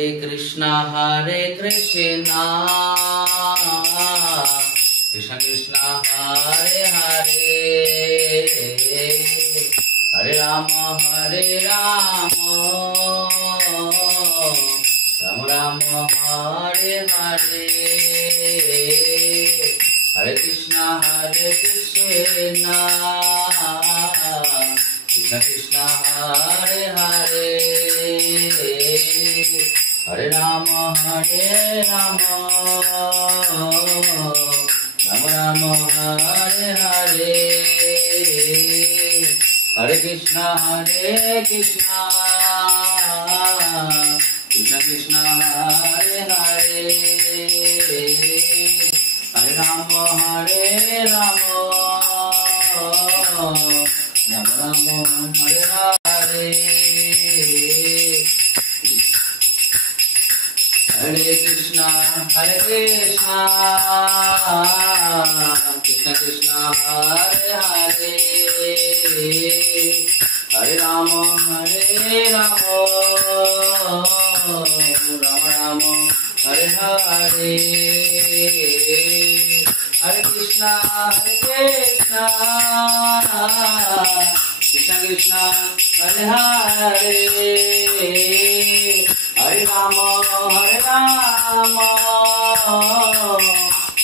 Krishna Krishna Krishna Hare Hare Hare Rama Rama Rama Hare Hare Hare Krishna Krishna Krishna Hare Hare Hare Rama Rama Rama Hare Hare Hare Krishna Krishna Krishna Hare Hare Hare Rama Rama Rama Hare Hare Hare Krishna Krishna Krishna Hare Hare Hare Rama Rama Rama Hare Hare Hare Krishna Krishna Krishna Hare Hare Hare Rama Rama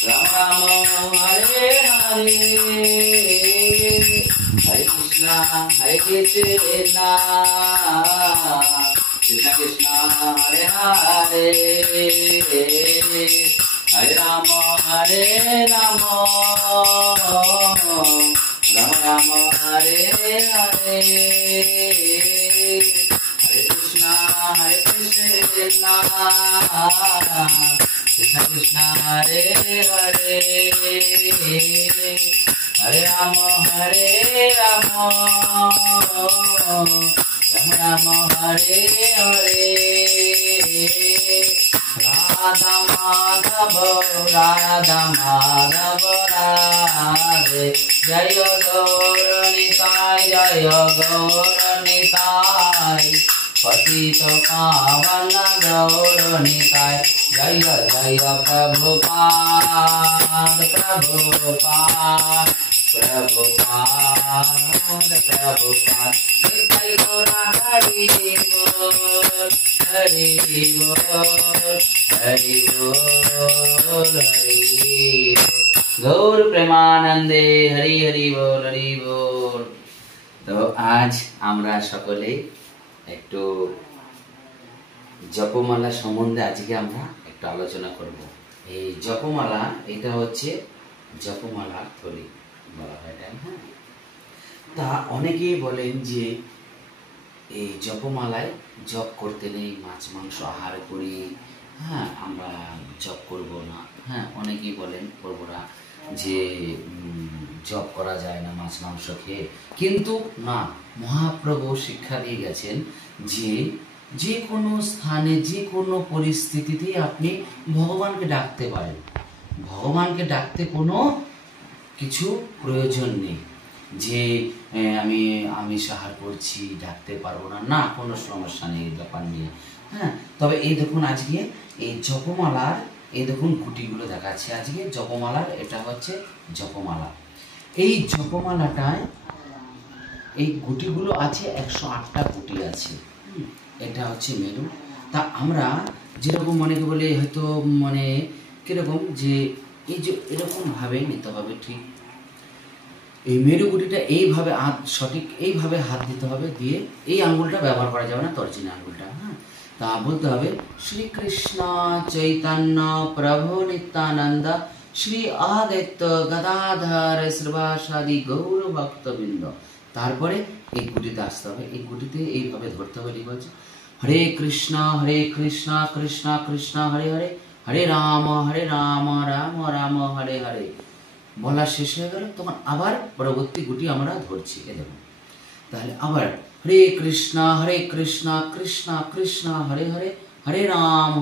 Rama Hare Hare Hare Krishna Krishna Krishna Hare Hare Hare Rama Rama Rama Hare Hare Hare Krishna Krishna Krishna Hare Hare Hare Rama Rama Rama Hare Hare Radha Madhava Radhe Jaya Gaura Nitai Patita Pavana Gaura Nitai Jaya Jaya Prabhupada Nitai Gaura Hari Bol Hari Bol Hari Bol Hari Bol गौर प्रेमानंदे हरि हरि बोल। तो आज আমরা সকলে একটু জপমালা সম্বন্ধে আজকে আমরা একটু আলোচনা করব। এই জপমালা এটা হচ্ছে জপমালা থলি বলা হয় এটা, হ্যাঁ। তা অনেকেই বলেন যে এই জপমালায় জপ করতে নেই, মাছ মাংস আহার করি, হ্যাঁ আমরা জপ করব না, হ্যাঁ অনেকেই বলেন করব না, যে জপ করা যায় না মাছ মাংস খেয়ে। কিন্তু না, মহাপ্রভু শিক্ষা দিয়ে গেছেন যে যে কোনো স্থানে যে কোনো পরিস্থিতিতে আপনি ভগবানকে ডাকতে পারেন। ভগবানকে ডাকতে কোনো কিছু প্রয়োজন নেই যে আমি আহার করছি ডাকতে পারবো না, না কোনো সমস্যা নেই ব্যাপার নিয়ে, হ্যাঁ। তবে এই দেখুন আজকে এই জপমালার এই দেখুন গুটিগুলো দেখাচ্ছে। আজকে জপমালার এটা হচ্ছে জপমালা। এই জপমালাটায় এই গুটিগুলো আছে 108টা গুটি আছে, এটা হচ্ছে মেরু। তা আমরা যেরকম অনেকে বলে হয়তো মানে কিরকম যে এই যে এরকম ভাবে নিতে হবে, ঠিক এই মেরু গুটিটা এইভাবে সঠিক এইভাবে হাত দিতে হবে, দিয়ে এই আঙ্গুলটা ব্যবহার করা যাবে না, তর্জনী আঙ্গুলটা, হ্যাঁ। তা বলতে হবে শ্রীকৃষ্ণ চৈতন্য প্রভু নিত্যানন্দ শ্রী আদিত্য গদাধর শ্রীবাসাদি গৌর ভক্তবৃন্দ। তারপরে এই গুটিতে আসতে হবে, এই গুটিতে এইভাবে ধরতে হবে। ঠিক আছে, হরে কৃষ্ণ কৃষ্ণ কৃষ্ণ হরে হরে, হরে রাম রাম রাম হরে হরে। বলা শেষ হয়ে গেল, তখন আবার পরবর্তী গুটি আমরা ধরছি। এ দেখুন, তাহলে আবার হরে কৃষ্ণ কৃষ্ণ কৃষ্ণ হরে হরে, হরে রাম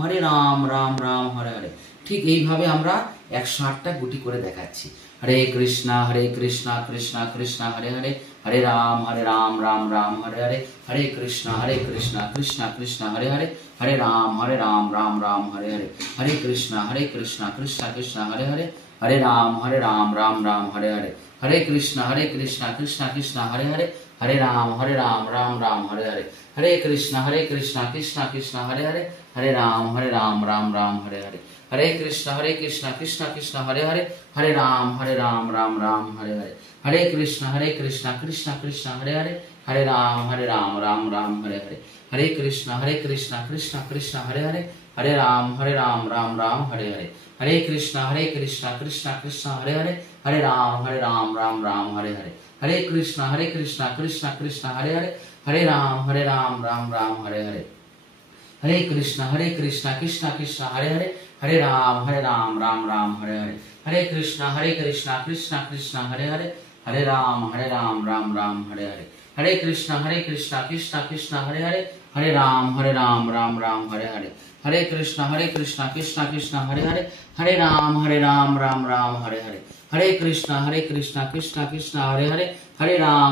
রাম রাম হরে হরে। ঠিক এইভাবে আমরা 108টা গুটি করে দেখাচ্ছি। হরে কৃষ্ণ কৃষ্ণ কৃষ্ণ হরে হরে, हरे राम राम राम हरे हरे, हरे कृष्णा कृष्णा कृष्णा हरे हरे, हरे राम राम हरे हरे, हरे कृष्णा कृष्णा कृष्णा हरे हरे, हरे राम राम हरे हरे, हरे कृष्णा कृष्णा कृष्णा हरे हरे, हरे राम राम हरे हरे, हरे कृष्णा कृष्णा कृष्णा हरे हरे, हरे राम राम हरे हरे, हरे कृष्णा कृष्णा कृष्णा हरे हरे, हरे राम राम हरे हरे, हरे कृष्णा कृष्णा हरे हरे, हरे राम राम हरे हरे, हरे कृष्णा कृष्णा हरे हरे, हरे राम राम हरे हरे, हरे कृष्णा कृष्णा हरे हरे, हरे राम राम हरे हरे, हरे कृष्णा कृष्णा हरे हरे, हरे राम राम हरे हरे, हरे कृष्णा कृष्णा हरे हरे, हरे राम राम हरे हरे, हरे कृष्णा कृष्णा हरे हरे, हरे राम राम हरे हरे, हरे कृष्णा कृष्णा हरे हरे, हरे राम राम हरे हरे, हरे कृष्णा कृष्णा हरे हरे, हरे राम राम हरे हरे, हरे कृष्णा कृष्णा हरे हरे, हरे राम राम हरे हरे, हरे कृष्णा कृष्णा हरे हरे, हरे राम राम हरे हरे, हरे कृष्णा कृष्णा हरे हरे, हरे राम राम हरे हरे, हरे कृष्णा कृष्णा हरे हरे, हरे राम राम हरे हरे, हरे कृष्णा कृष्णा हरे हरे, हरे राम राम हरे हरे, हरे कृष्णा कृष्णा हरे हरे, हरे राम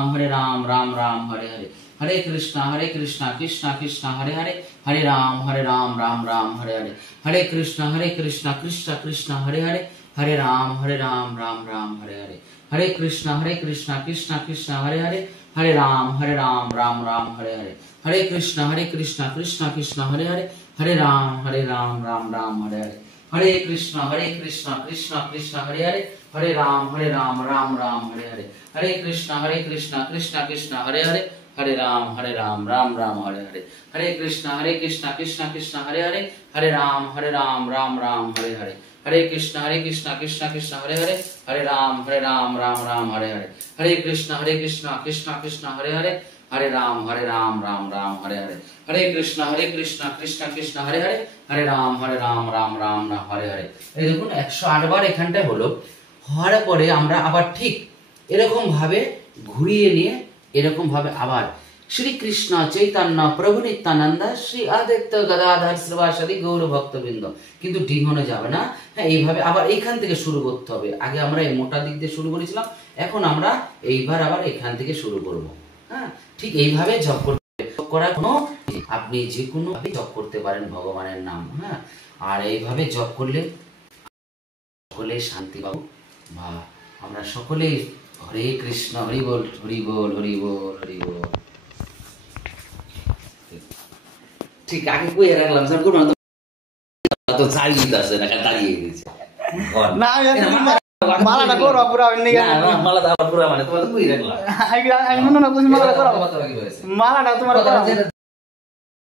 राम हरे हरे, हरे कृष्णा कृष्णा हरे हरे, हरे राम राम हरे हरे, हरे कृष्णा कृष्णा हरे हरे, हरे राम राम हरे हरे, हरे कृष्णा कृष्णा हरे हरे, हरे राम राम हरे हरे, हरे कृष्णा कृष्णा हरे हरे, हरे राम राम हरे हरे, हरे कृष्णा कृष्णा हरे हरे, हरे राम राम हरे हरे। এই দেখুন 108 বার এখানটায় হলো, হওয়ার পরে আমরা আবার ঠিক এরকম ভাবে ঘুরিয়ে নিয়ে এরকম ভাবে আবার শ্রী কৃষ্ণ চৈতন্য প্রভু নিত্যানন্দ শ্রী আদিত্য গদাধর শ্রীবাসাদি গৌর ভক্তবৃন্দ, কিন্তু ডিঙানো যাবে না। হ্যাঁ, এইভাবে আবার এইখান থেকে শুরু করতে হবে। আগে আমরা এই মোটা দিক দিয়ে শুরু করেছিলাম, এখন আমরা এইবার আবার এখান থেকে শুরু করব। হ্যাঁ, ঠিক এইভাবে জপ করার কোনো, আপনি যে কোনো জপ করতে পারেন ভগবানের নাম। হ্যাঁ, আর এইভাবে জপ করলে সকলেই শান্তি পাবো, বা আমরা সকলেই হরে কৃষ্ণ হরি বল হরি বল হরি বল হরি বল। ঠিক আগে কইয়া রাখলাম স্যার, কোনো তো চালিয়ে আছে না, দাঁড়িয়ে গেছে না মালাটা করো পুরো মালাটা পুরো মানে তোমার কই রাখলাম আমি মনে না মালাটা করো, মালাটা তোমার